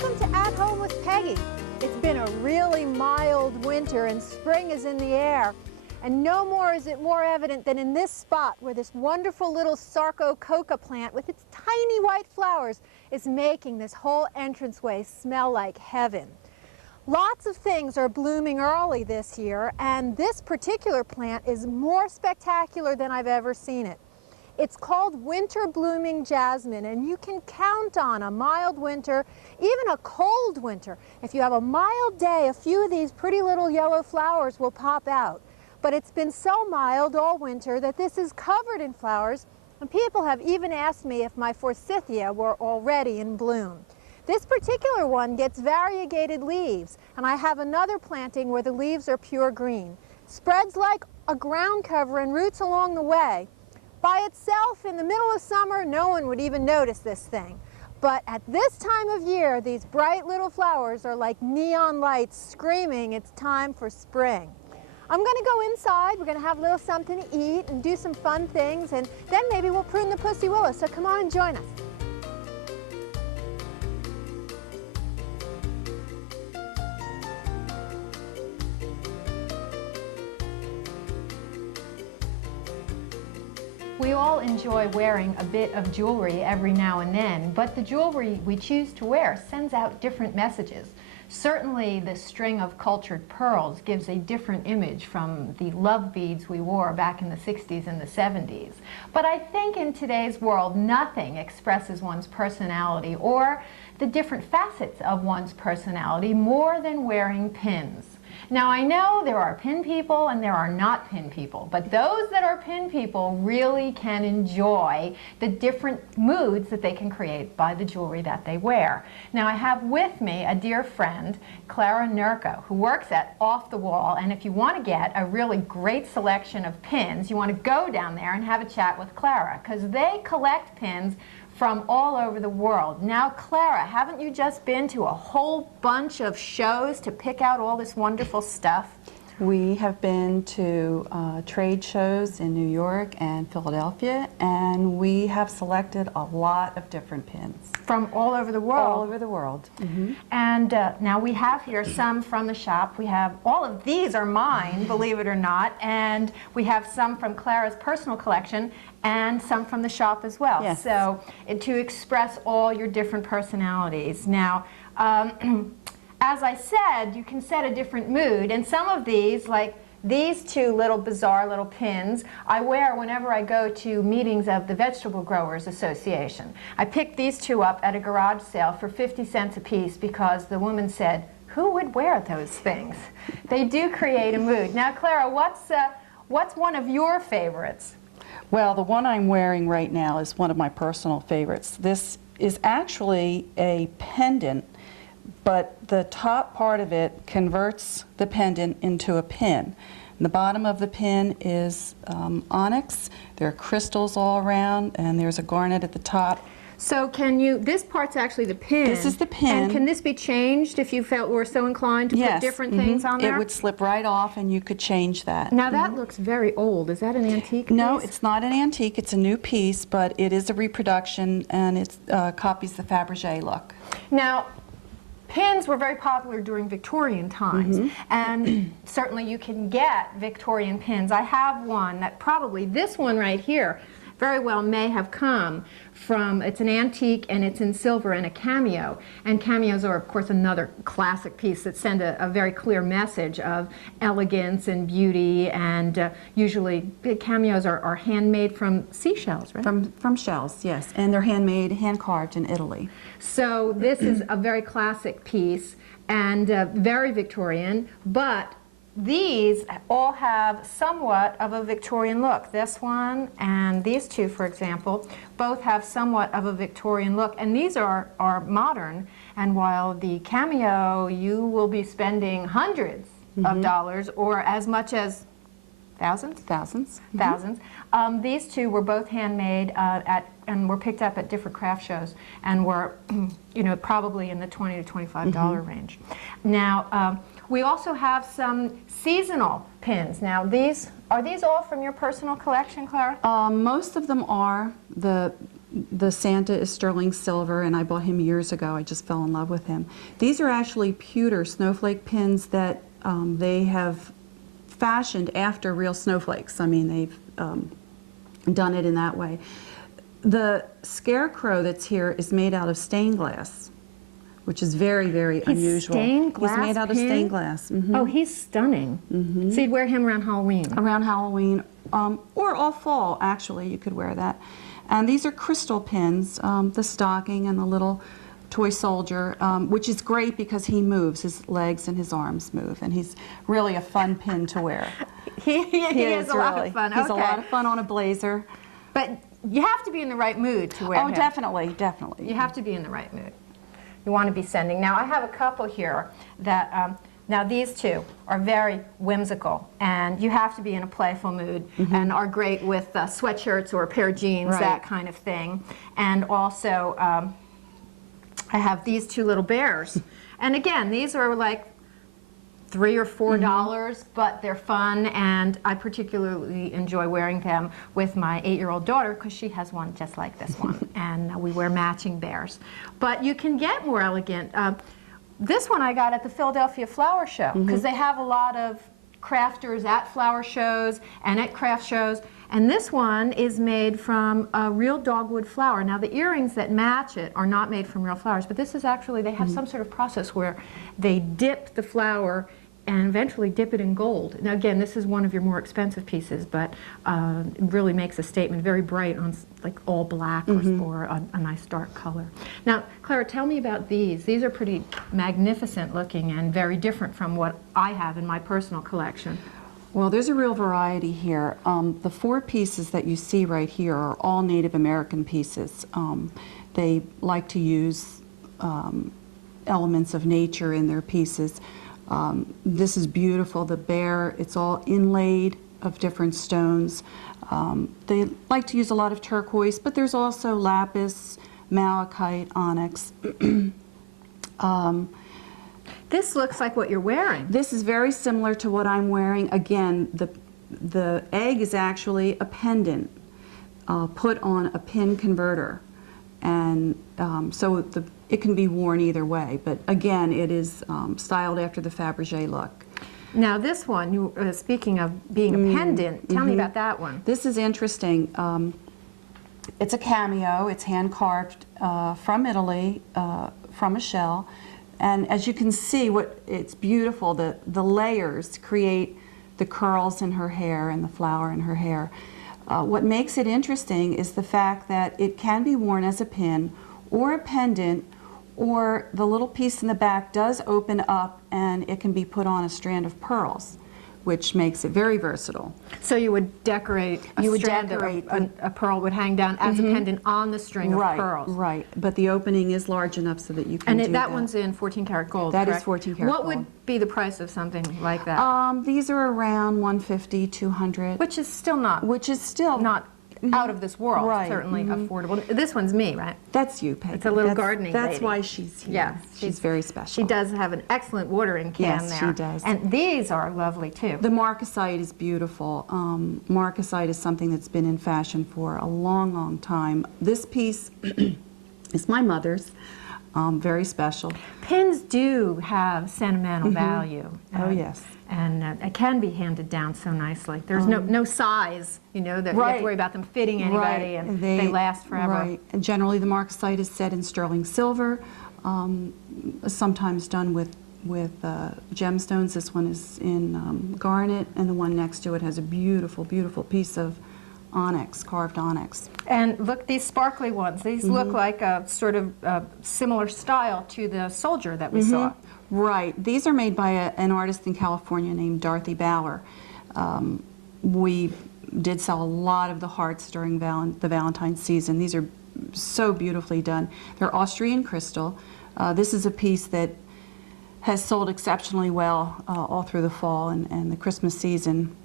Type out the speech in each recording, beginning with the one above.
Welcome to At Home with Peggy. It's been a really mild winter and spring is in the air. And no more is it more evident than in this spot where this wonderful little Sarcococca plant with its tiny white flowers is making this whole entranceway smell like heaven. Lots of things are blooming early this year, and this particular plant is more spectacular than I've ever seen it. It's called winter blooming jasmine, and you can count on a mild winter, even a cold winter. If you have a mild day, a few of these pretty little yellow flowers will pop out. But it's been so mild all winter that this is covered in flowers, and people have even asked me if my forsythia were already in bloom. This particular one gets variegated leaves, and I have another planting where the leaves are pure green. Spreads like a ground cover and roots along the way. By itself, in the middle of summer, no one would even notice this thing. But at this time of year, these bright little flowers are like neon lights screaming it's time for spring. I'm going to go inside. We're going to have a little something to eat and do some fun things, and then maybe we'll prune the pussy willow. So come on and join us. We all enjoy wearing a bit of jewelry every now and then, but the jewelry we choose to wear sends out different messages. Certainly the string of cultured pearls gives a different image from the love beads we wore back in the 60s and the 70s. But I think in today's world, nothing expresses one's personality or the different facets of one's personality more than wearing pins. Now, I know there are pin people and there are not pin people, but those that are pin people really can enjoy the different moods that they can create by the jewelry that they wear. Now, I have with me a dear friend, Clara Nurko, who works at Off the Wall, and if you want to get a really great selection of pins, you want to go down there and have a chat with Clara, because they collect pins from all over the world. Now, Clara, haven't you just been to a whole bunch of shows to pick out all this wonderful stuff? We have been to trade shows in New York and Philadelphia, and we have selected a lot of different pins. From all over the world? All over the world. Mm-hmm. And now we have here some from the shop. We have, all of these are mine, believe it or not, and we have some from Clara's personal collection and some from the shop as well. Yes. So, to express all your different personalities. Now, as I said, you can set a different mood, and some of these, like these two little bizarre little pins, I wear whenever I go to meetings of the Vegetable Growers Association. I picked these two up at a garage sale for 50 cents a piece because the woman said, who would wear those things? They do create a mood. Now, Clara, what's one of your favorites? Well, the one I'm wearing right now is one of my personal favorites. This is actually a pendant, but the top part of it converts the pendant into a pin. And the bottom of the pin is onyx. There are crystals all around, and there's a garnet at the top. So can you, this part's actually the pin. This is the pin. And can this be changed if you were so inclined to put different things on there? It would slip right off and you could change that. Now that looks very old. Is that an antique piece? No, it's not an antique. It's a new piece, but it is a reproduction, and it copies the Fabergé look. Now, pins were very popular during Victorian times, and certainly you can get Victorian pins. I have one that probably, this one right here, very well may have come from, it's an antique and it's in silver and a cameo. And cameos are, of course, another classic piece that send a very clear message of elegance and beauty, and usually cameos are handmade from seashells, right? From shells, yes. And they're handmade, hand-carved in Italy. So this is a very classic piece and very Victorian, but these all have somewhat of a Victorian look. This one and these two, for example, both have somewhat of a Victorian look. And these are modern. And while the cameo, you will be spending hundreds of dollars or as much as thousands? Thousands. Thousands. These two were both handmade and were picked up at different craft shows and were, you know, probably in the $20 to $25 range. Now, we also have some seasonal pins. Now, are these all from your personal collection, Clara? Most of them are. The Santa is sterling silver, and I bought him years ago. I just fell in love with him. These are actually pewter snowflake pins that they have fashioned after real snowflakes. I mean, they've done it in that way. The scarecrow that's here is made out of stained glass, which is very, very unusual. Stained glass He's made out of pin? stained glass. Oh, he's stunning. So you'd wear him around Halloween? Around Halloween, or all fall, actually, you could wear that. And these are crystal pins, the stocking and the little toy soldier, which is great because he moves, his legs and his arms move, and he's really a fun pin to wear. He is a lot of fun. He's a lot of fun on a blazer. But you have to be in the right mood to wear him. Oh, definitely, definitely. You have to be in the right mood. You want to be sending. Now, I have a couple here that, now these two are very whimsical, and you have to be in a playful mood and are great with sweatshirts or a pair of jeans, that kind of thing. And also, I have these two little bears. And again, these are like $3 or $4, but they're fun, and I particularly enjoy wearing them with my 8-year-old daughter because she has one just like this one, and we wear matching bears. But you can get more elegant. This one I got at the Philadelphia Flower Show because they have a lot of crafters at flower shows and at craft shows, and this one is made from a real dogwood flower. Now, the earrings that match it are not made from real flowers, but this is actually, they have some sort of process where they dip the flower and eventually dip it in gold. Now again, this is one of your more expensive pieces, but it really makes a statement, very bright on like all black or a nice dark color. Now, Clara, tell me about these. These are pretty magnificent looking and very different from what I have in my personal collection. Well, there's a real variety here. The 4 pieces that you see right here are all Native American pieces. They like to use elements of nature in their pieces. This is beautiful. The bear, it's all inlaid of different stones. They like to use a lot of turquoise, but there's also lapis, malachite, onyx. This looks like what you're wearing. This is very similar to what I'm wearing. Again, the egg is actually a pendant put on a pin converter. And so it can be worn either way, but again, it is styled after the Fabergé look. Now this one, you speaking of being a pendant, tell me about that one. This is interesting. It's a cameo. It's hand carved from Italy, from a shell, and as you can see, it's beautiful. The layers create the curls in her hair and the flower in her hair. What makes it interesting is the fact that it can be worn as a pin or a pendant, or the little piece in the back does open up and it can be put on a strand of pearls, which makes it very versatile. So you would decorate a pearl would hang down as a pendant on the string of pearls. Right, but the opening is large enough so that you can do that. And that one's in 14 karat gold, That correct? is 14 karat gold. What would be the price of something like that? These are around $150, $200. Which is still not out of this world, certainly affordable. This one's me, right? That's you, Peggy. It's a little gardening That's lady. why she's here. Yeah, she's very special. She does have an excellent watering can there. Yes, she does. And these are lovely too. The marcasite is beautiful. Marcasite is something that's been in fashion for a long, long time. This piece is my mother's. Very special. Pins do have sentimental value. Oh, yes. And it can be handed down so nicely. There's no size, you know, that you have to worry about them fitting anybody, and they last forever. Right. And generally the marcasite is set in sterling silver, sometimes done with gemstones. This one is in garnet, and the one next to it has a beautiful, beautiful piece of onyx, carved onyx. And look, these sparkly ones, these look like a sort of similar style to the soldier that we saw. Right. These are made by an artist in California named Dorothy Bauer. We did sell a lot of the hearts during the Valentine's season. These are so beautifully done. They're Austrian crystal. This is a piece that has sold exceptionally well all through the fall and the Christmas season.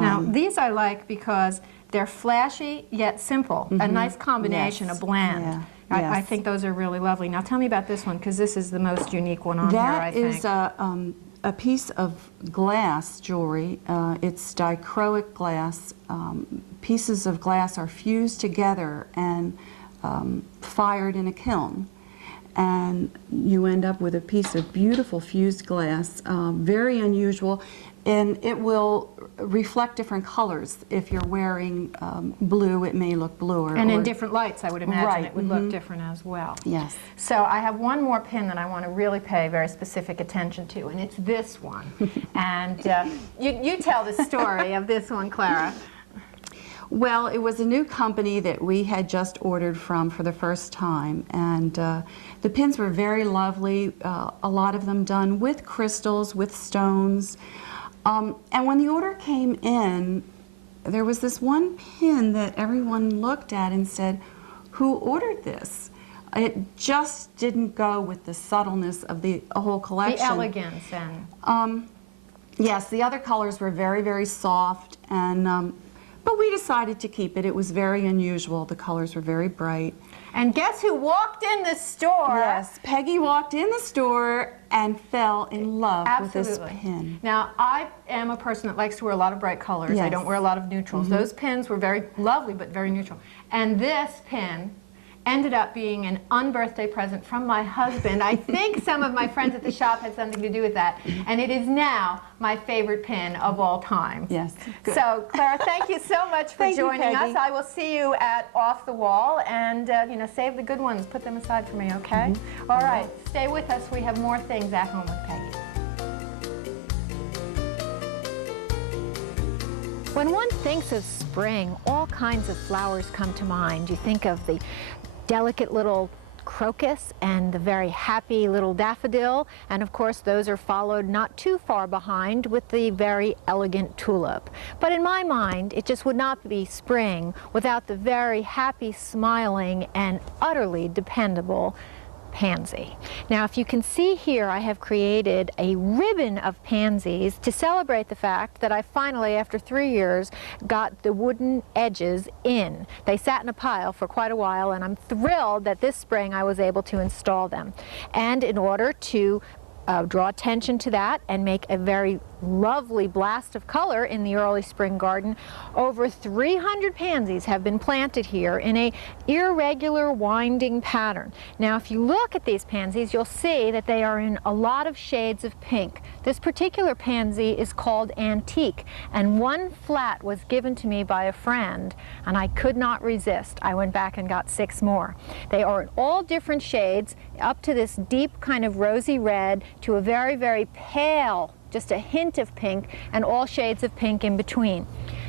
Now, these I like because they're flashy yet simple, a nice combination, a blend. Yeah. I think those are really lovely. Now tell me about this one, because this is the most unique one on here, I think. That is a piece of glass jewelry. It's dichroic glass. Pieces of glass are fused together and fired in a kiln. And you end up with a piece of beautiful fused glass, very unusual, and it will reflect different colors. If you're wearing blue, it may look bluer. And in different lights, I would imagine Right, it would look different as well. Yes. So I have one more pin that I want to really pay very specific attention to, and it's this one. And you tell the story of this one, Clara. Well, it was a new company that we had just ordered from for the first time, and the pins were very lovely, a lot of them done with crystals, with stones. And when the order came in, there was this one pin that everyone looked at and said, "Who ordered this?" It just didn't go with the subtleness of the whole collection. The elegance and... Yes, the other colors were very, very soft, and but we decided to keep it. It was very unusual. The colors were very bright. And guess who walked in the store? Yes, Peggy walked in the store and fell in love with this pin. Now, I am a person that likes to wear a lot of bright colors. Yes. I don't wear a lot of neutrals. Those pins were very lovely, but very neutral. And this pin ended up being an unbirthday present from my husband. I think some of my friends at the shop had something to do with that. And it is now my favorite pin of all time. Yes. Good. So, Clara, thank you so much for joining us. I will see you at Off the Wall, and you know, save the good ones. Put them aside for me, okay? All right, stay with us. We have more things at Home with Peggy. When one thinks of spring, all kinds of flowers come to mind. You think of the delicate little crocus and the very happy little daffodil, and of course those are followed not too far behind with the very elegant tulip. But in my mind, it just would not be spring without the very happy, smiling, and utterly dependable pansy. Now, if you can see here, I have created a ribbon of pansies to celebrate the fact that I finally, after 3 years, got the wooden edges in. They sat in a pile for quite a while, and I'm thrilled that this spring I was able to install them. And in order to draw attention to that and make a very lovely blast of color in the early spring garden, over 300 pansies have been planted here in a irregular winding pattern. Now, if you look at these pansies, you'll see that they are in a lot of shades of pink. This particular pansy is called Antique, and one flat was given to me by a friend, and I could not resist. I went back and got 6 more. They are in all different shades, up to this deep kind of rosy red to a very, very pale, just a hint of pink, and all shades of pink in between.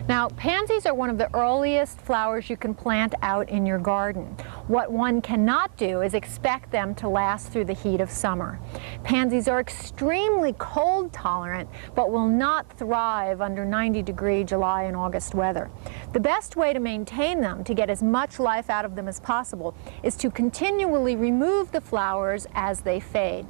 Now, pansies are one of the earliest flowers you can plant out in your garden. What one cannot do is expect them to last through the heat of summer. Pansies are extremely cold tolerant, but will not thrive under 90-degree July and August weather. The best way to maintain them, to get as much life out of them as possible, is to continually remove the flowers as they fade.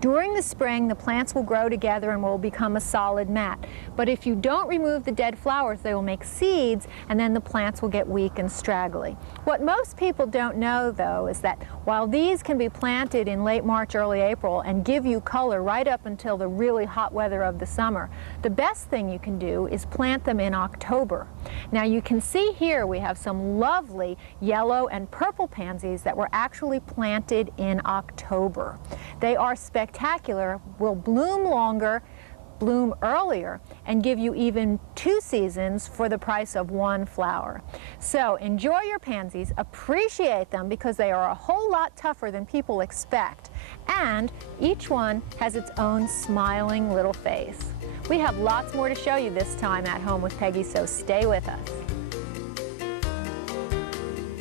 During the spring, the plants will grow together and will become a solid mat. But if you don't remove the dead flowers, they will make seeds, and then the plants will get weak and straggly. What most people don't know, though, is that while these can be planted in late March, early April, and give you color right up until the really hot weather of the summer, the best thing you can do is plant them in October. Now, you can see here we have some lovely yellow and purple pansies that were actually planted in October. They are spectacular, will bloom longer, bloom earlier, and give you even 2 seasons for the price of 1 flower. So enjoy your pansies, appreciate them because they are a whole lot tougher than people expect, and each one has its own smiling little face. We have lots more to show you this time at Home with Peggy, so stay with us.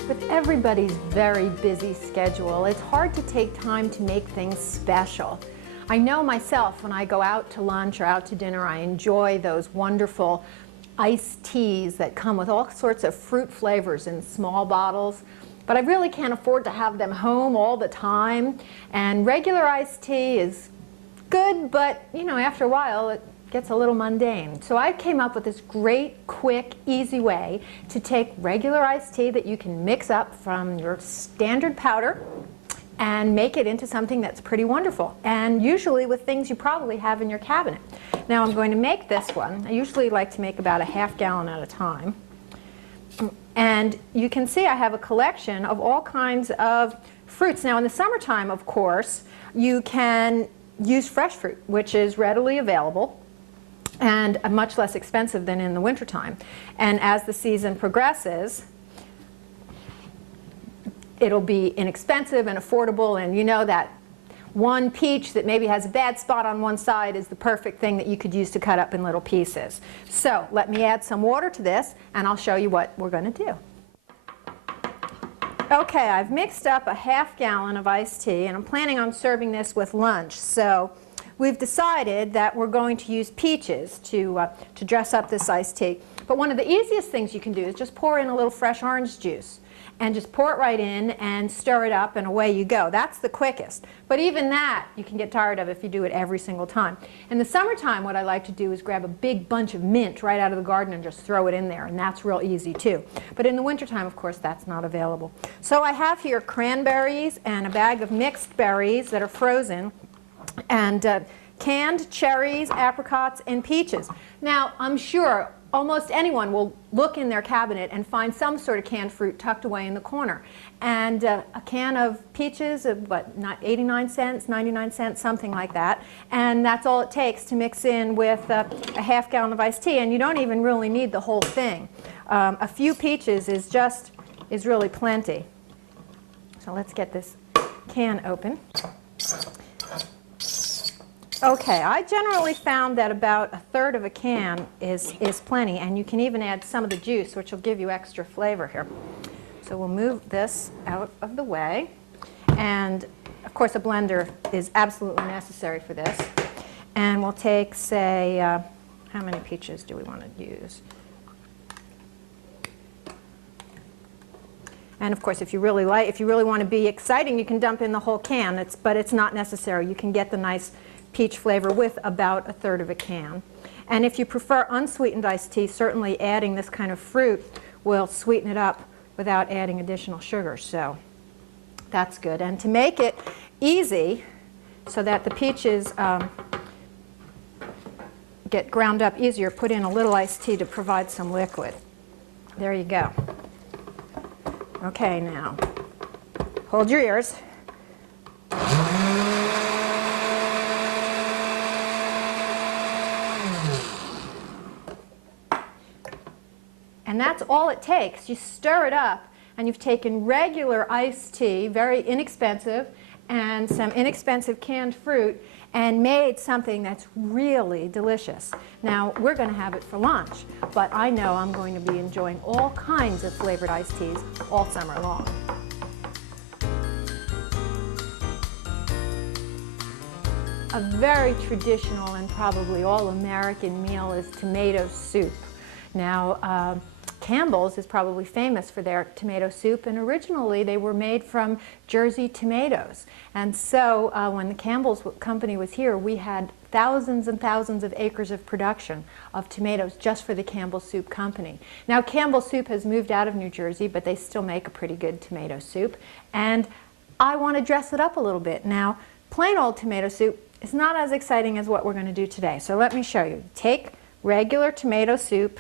With everybody's very busy schedule, it's hard to take time to make things special. I know myself, when I go out to lunch or out to dinner, I enjoy those wonderful iced teas that come with all sorts of fruit flavors in small bottles, but I really can't afford to have them home all the time. And regular iced tea is good, but you know, after a while it gets a little mundane. So I came up with this great, quick, easy way to take regular iced tea that you can mix up from your standard powder, and make it into something that's pretty wonderful, and usually with things you probably have in your cabinet. Now I'm going to make this one. I usually like to make about a ½ gallon at a time. And you can see I have a collection of all kinds of fruits. Now in the summertime, of course, you can use fresh fruit, which is readily available and much less expensive than in the wintertime. And as the season progresses, it'll be inexpensive and affordable, and you know that one peach that maybe has a bad spot on one side is the perfect thing that you could use to cut up in little pieces. So let me add some water to this and I'll show you what we're going to do. Okay, I've mixed up a ½ gallon of iced tea, and I'm planning on serving this with lunch. So we've decided that we're going to use peaches to dress up this iced tea. But one of the easiest things you can do is just pour in a little fresh orange juice. And just pour it right in and stir it up, and away you go. That's the quickest. But even that you can get tired of if you do it every single time. In the summertime, what I like to do is grab a big bunch of mint right out of the garden and just throw it in there, and that's real easy too. But in the wintertime, of course, that's not available. So I have here cranberries and a bag of mixed berries that are frozen, and canned cherries, apricots, and peaches. Now, I'm sure almost anyone will look in their cabinet and find some sort of canned fruit tucked away in the corner. And a can of peaches, what, not 89 cents, 99 cents, something like that. And that's all it takes to mix in with a ½ gallon of iced tea. And you don't even really need the whole thing. A few peaches is really plenty. So let's get this can open. Okay, I generally found that about 1/3 of a can is plenty, and you can even add some of the juice, which will give you extra flavor here. So we'll move this out of the way, and of course a blender is absolutely necessary for this. And we'll take, say, how many peaches do we want to use? And of course, if you really want to be exciting, you can dump in the whole can. But it's not necessary. You can get the nice peach flavor with about 1/3 of a can. And if you prefer unsweetened iced tea, certainly adding this kind of fruit will sweeten it up without adding additional sugar. So that's good. And to make it easy so that the peaches get ground up easier, put in a little iced tea to provide some liquid. There you go. Okay, now hold your ears. And that's all it takes. You stir it up, and you've taken regular iced tea, very inexpensive, and some inexpensive canned fruit, and made something that's really delicious. Now, we're going to have it for lunch, but I know I'm going to be enjoying all kinds of flavored iced teas all summer long. A very traditional and probably all-American meal is tomato soup. Now, Campbell's is probably famous for their tomato soup, and originally they were made from Jersey tomatoes. And so when the Campbell's company was here, we had thousands and thousands of acres of production of tomatoes just for the Campbell Soup Company. Now, Campbell Soup has moved out of New Jersey, but they still make a pretty good tomato soup. And I want to dress it up a little bit. Now, plain old tomato soup is not as exciting as what we're going to do today. So let me show you. Take regular tomato soup.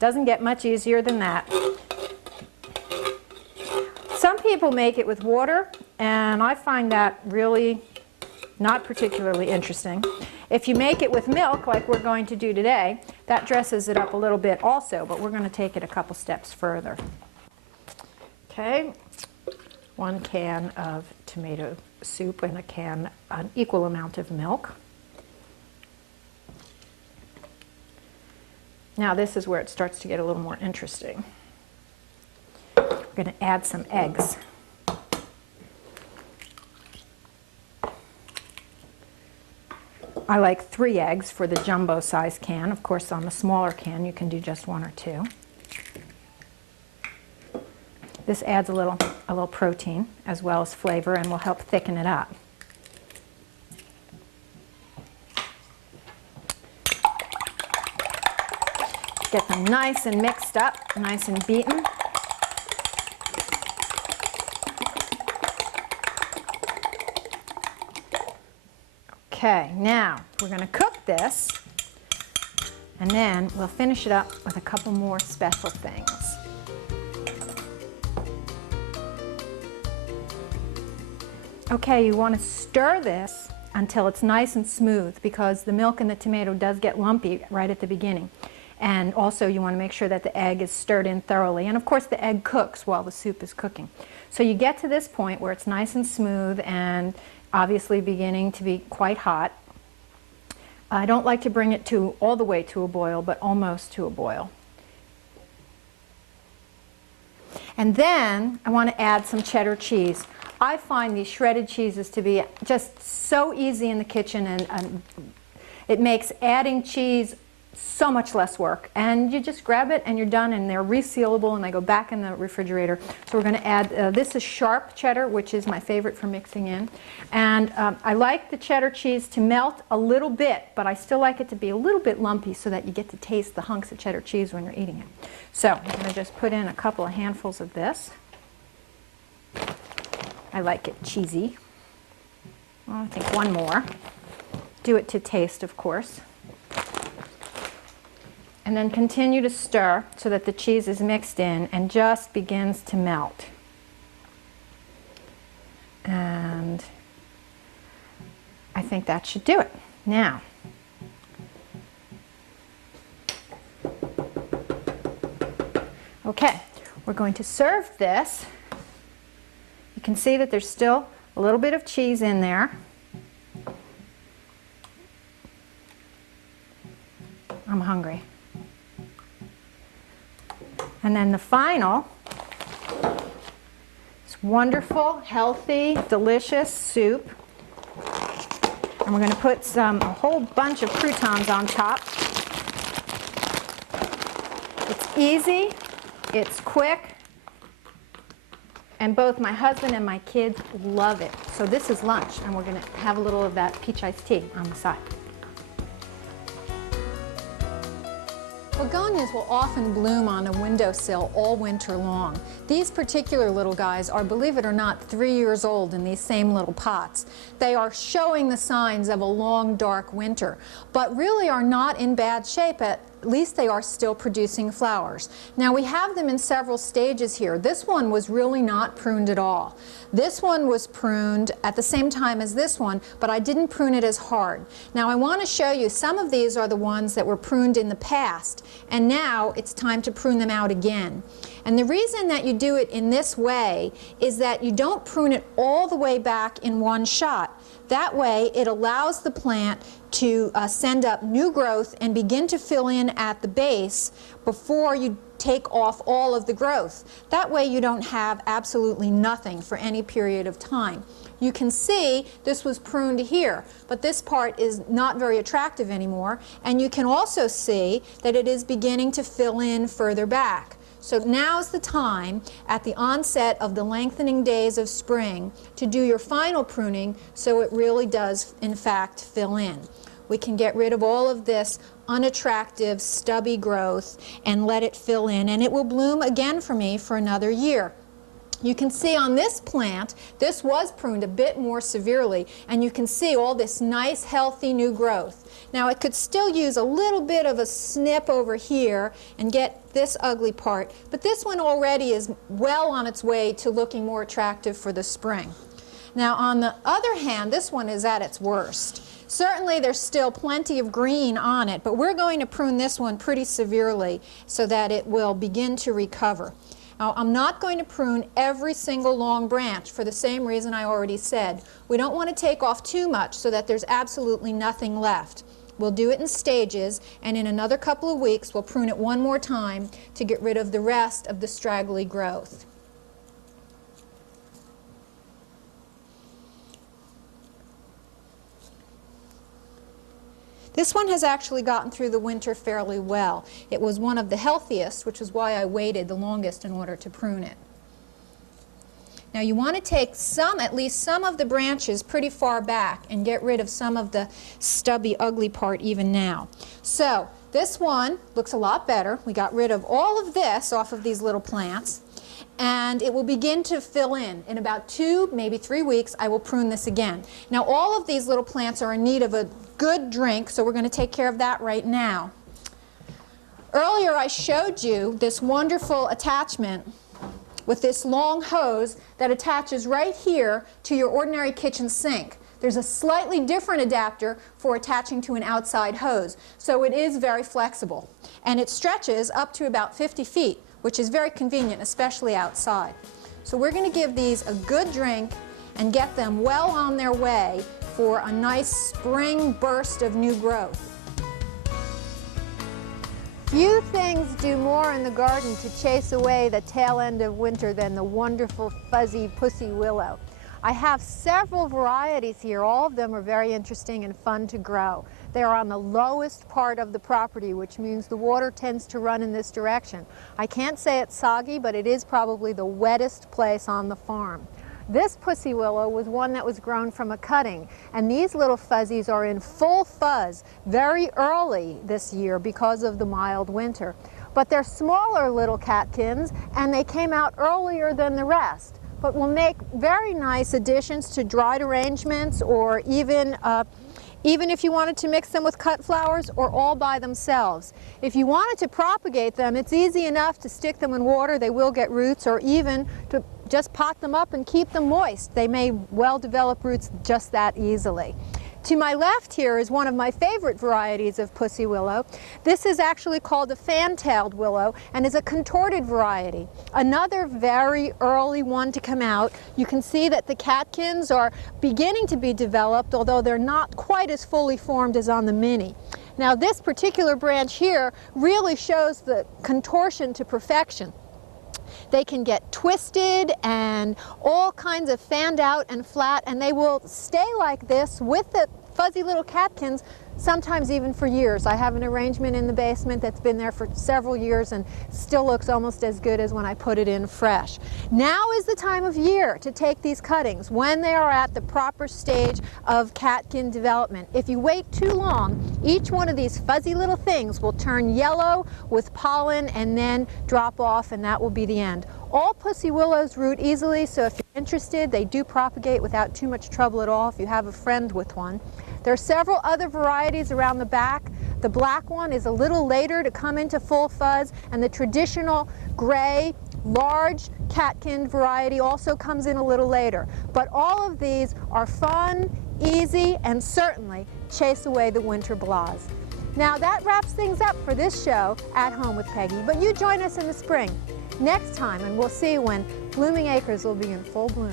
Doesn't get much easier than that. Some people make it with water, and I find that really not particularly interesting. If you make it with milk, like we're going to do today, that dresses it up a little bit also, but we're going to take it a couple steps further. Okay, 1 can of tomato soup and an equal amount of milk. Now this is where it starts to get a little more interesting. We're going to add some eggs. I like 3 eggs for the jumbo size can. Of course, on the smaller can you can do just 1 or 2. This adds a little protein as well as flavor and will help thicken it up. Get them nice and mixed up, nice and beaten. Okay, now we're going to cook this, and then we'll finish it up with a couple more special things. Okay, you want to stir this until it's nice and smooth, because the milk in the tomato does get lumpy right at the beginning. And also you want to make sure that the egg is stirred in thoroughly. And of course the egg cooks while the soup is cooking. So you get to this point where it's nice and smooth and obviously beginning to be quite hot. I don't like to bring it to all the way to a boil, but almost to a boil. And then I want to add some cheddar cheese. I find these shredded cheeses to be just so easy in the kitchen, and it makes adding cheese so much less work. And you just grab it and you're done, and they're resealable and they go back in the refrigerator. So we're going to add, this is sharp cheddar, which is my favorite for mixing in. And I like the cheddar cheese to melt a little bit, but I still like it to be a little bit lumpy so that you get to taste the hunks of cheddar cheese when you're eating it. So I'm going to just put in a couple of handfuls of this. I like it cheesy. Well, I think one more. Do it to taste, of course. And then continue to stir so that the cheese is mixed in and just begins to melt. And I think that should do it. Now, okay, we're going to serve this. You can see that there's still a little bit of cheese in there. I'm hungry. And then the final, this wonderful, healthy, delicious soup. And we're going to put a whole bunch of croutons on top. It's easy, it's quick, and both my husband and my kids love it. So this is lunch, and we're going to have a little of that peach iced tea on the side. Begonias will often bloom on a windowsill all winter long. These particular little guys are, believe it or not, 3 years old in these same little pots. They are showing the signs of a long, dark winter, but really are not in bad shape. At least they are still producing flowers. Now we have them in several stages here. This one was really not pruned at all. This one was pruned at the same time as this one, but I didn't prune it as hard. Now I want to show you some of these are the ones that were pruned in the past, and now it's time to prune them out again. And the reason that you do it in this way is that you don't prune it all the way back in one shot. That way it allows the plant to send up new growth and begin to fill in at the base before you take off all of the growth. That way you don't have absolutely nothing for any period of time. You can see this was pruned here, but this part is not very attractive anymore, and you can also see that it is beginning to fill in further back. So now's the time, at the onset of the lengthening days of spring, to do your final pruning so it really does, in fact, fill in. We can get rid of all of this unattractive, stubby growth and let it fill in, and it will bloom again for me for another year. You can see on this plant, this was pruned a bit more severely, and you can see all this nice, healthy new growth. Now it could still use a little bit of a snip over here and get this ugly part, but this one already is well on its way to looking more attractive for the spring. Now on the other hand, this one is at its worst. Certainly there's still plenty of green on it, but we're going to prune this one pretty severely so that it will begin to recover. Now, I'm not going to prune every single long branch for the same reason I already said. We don't want to take off too much so that there's absolutely nothing left. We'll do it in stages, and in another couple of weeks we'll prune it one more time to get rid of the rest of the straggly growth. This one has actually gotten through the winter fairly well. It was one of the healthiest, which is why I waited the longest in order to prune it. Now you want to take at least some of the branches pretty far back and get rid of some of the stubby, ugly part even now. So this one looks a lot better. We got rid of all of this off of these little plants. and it will begin to fill in. In about 2, maybe 3 weeks, I will prune this again. Now all of these little plants are in need of a good drink, so we're going to take care of that right now. Earlier I showed you this wonderful attachment with this long hose that attaches right here to your ordinary kitchen sink. There's a slightly different adapter for attaching to an outside hose, so it is very flexible. And it stretches up to about 50 feet, which is very convenient, especially outside. So we're going to give these a good drink and get them well on their way for a nice spring burst of new growth. Few things do more in the garden to chase away the tail end of winter than the wonderful fuzzy pussy willow. I have several varieties here. All of them are very interesting and fun to grow. They are on the lowest part of the property, which means the water tends to run in this direction. I can't say it's soggy, but it is probably the wettest place on the farm. This pussy willow was one that was grown from a cutting, and these little fuzzies are in full fuzz very early this year because of the mild winter. But they're smaller little catkins, and they came out earlier than the rest, but will make very nice additions to dried arrangements, or even if you wanted to mix them with cut flowers or all by themselves. If you wanted to propagate them, it's easy enough to stick them in water. They will get roots, or even to just pot them up and keep them moist. They may well develop roots just that easily. To my left here is one of my favorite varieties of pussy willow. This is actually called a fan-tailed willow and is a contorted variety. Another very early one to come out. You can see that the catkins are beginning to be developed, although they're not quite as fully formed as on the mini. Now this particular branch here really shows the contortion to perfection. They can get twisted and all kinds of fanned out and flat, and they will stay like this with the fuzzy little catkins, sometimes even for years. I have an arrangement in the basement that's been there for several years and still looks almost as good as when I put it in fresh. Now is the time of year to take these cuttings when they are at the proper stage of catkin development. If you wait too long, each one of these fuzzy little things will turn yellow with pollen and then drop off, and that will be the end. All pussy willows root easily, so if you're interested, they do propagate without too much trouble at all if you have a friend with one. There are several other varieties around the back. The black one is a little later to come into full fuzz, and the traditional gray, large catkin variety also comes in a little later. But all of these are fun, easy, and certainly chase away the winter blahs. Now that wraps things up for this show, At Home with Peggy, but you join us in the spring next time, and we'll see when Blooming Acres will be in full bloom.